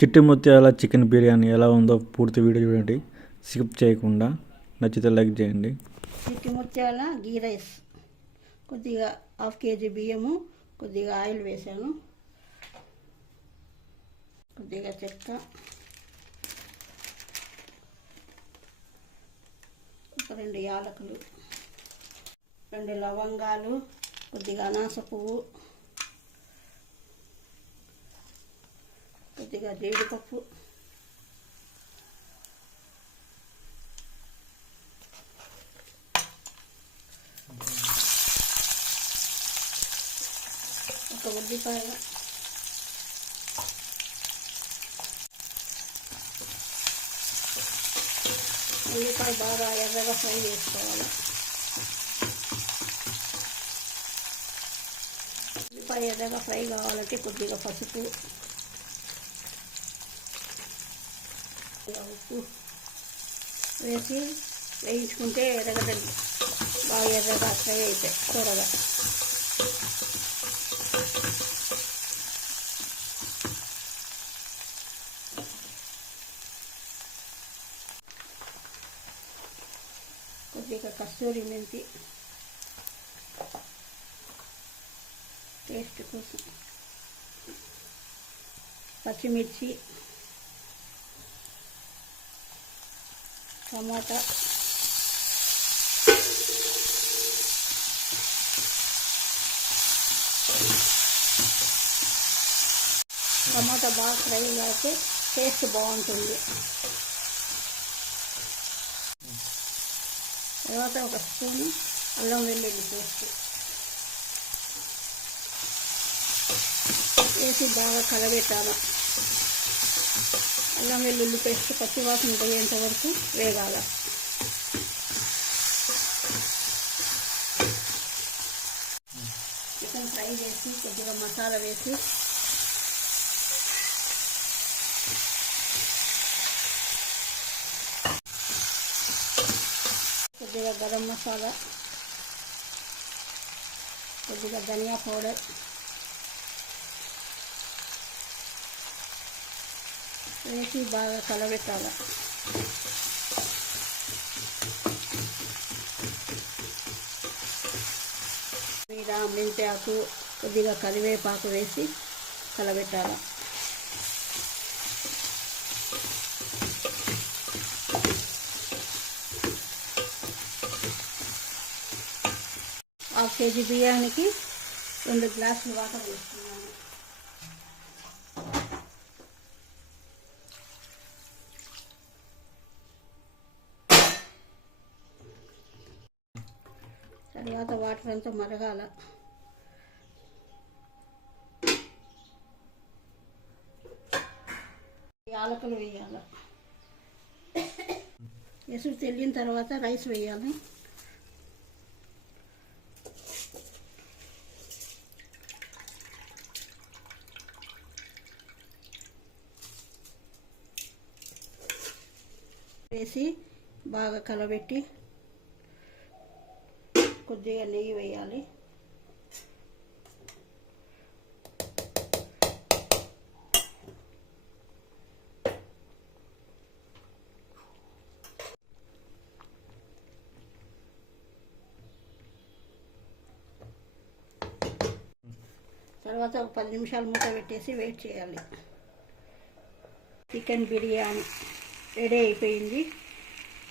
చిట్టి ముత్యాల చికెన్ బిర్యానీ ఎలా ఉందో పూర్తి వీడియో చూడండి, స్కిప్ చేయకుండా. నచ్చితే లైక్ చేయండి. చిట్టి ముత్యాల గీ రైస్, కొద్దిగా 1/2 kg బియ్యము, కొద్దిగా ఆయిల్ వేసాను, కొద్దిగా చెక్క, ఒక 2 యాలకులు, 2 లవంగాలు, కొద్దిగా అనాస పువ్వు, కొద్దిగా జీడిపప్పు, ఒక ఉల్లిపాయ, ఉల్లిపాయ బాగా ఎర్రగా ఫ్రై చేసుకోవాలి. ఉల్లిపాయ ఎర్రగా ఫ్రై కావాలంటే కొద్దిగా పసుపు, ఉప్పు వేసి వేయించుకుంటే ఎర్రగడ్డలు బాగా ఎర్రగా ఫ్రై అవుతాయి త్వరగా. కొద్దిగా కస్తూరి మెంతి టేస్ట్ కోసం, పచ్చిమిర్చి, టమాటా, టమాటా బాగా ఫ్రై అయితే టేస్ట్ బాగుంటుంది. తర్వాత ఒక స్పూను అల్లం వెల్లుల్లి పేస్ట్ వేసి బాగా కలబెట్టాలి. అల్లం వెల్లుల్లి పేస్ట్ పచ్చివాసన పోయేంత వరకు వేగాల. చికెన్ ఫ్రై చేసి కొద్దిగా మసాలా వేసి కొద్దిగా గరం మసాలా, కొద్దిగా ధనియా పౌడర్ వేసి బాగా కలబెట్టాలి. మీద మెంతాకు, కొద్దిగా కరివేపాకు వేసి కలబెట్టాలి. ½ kg బియ్యానికి 2 గ్లాసులు వాటర్ వేస్తున్నాను. తర్వాత వాటర్ అంతా మరగాల. యాలకులు వేయాలి. ఎసురు తెల్లిన తర్వాత రైస్ వేయాలి. వేసి బాగా కలబెట్టి కొద్దిగా నెయ్యి వేయాలి. తర్వాత ఒక 10 నిమిషాలు మూత పెట్టేసి వెయిట్ చేయాలి. చికెన్ బిర్యానీ రెడీ అయిపోయింది.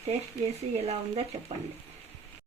టేస్ట్ చేసి ఎలా ఉందో చెప్పండి.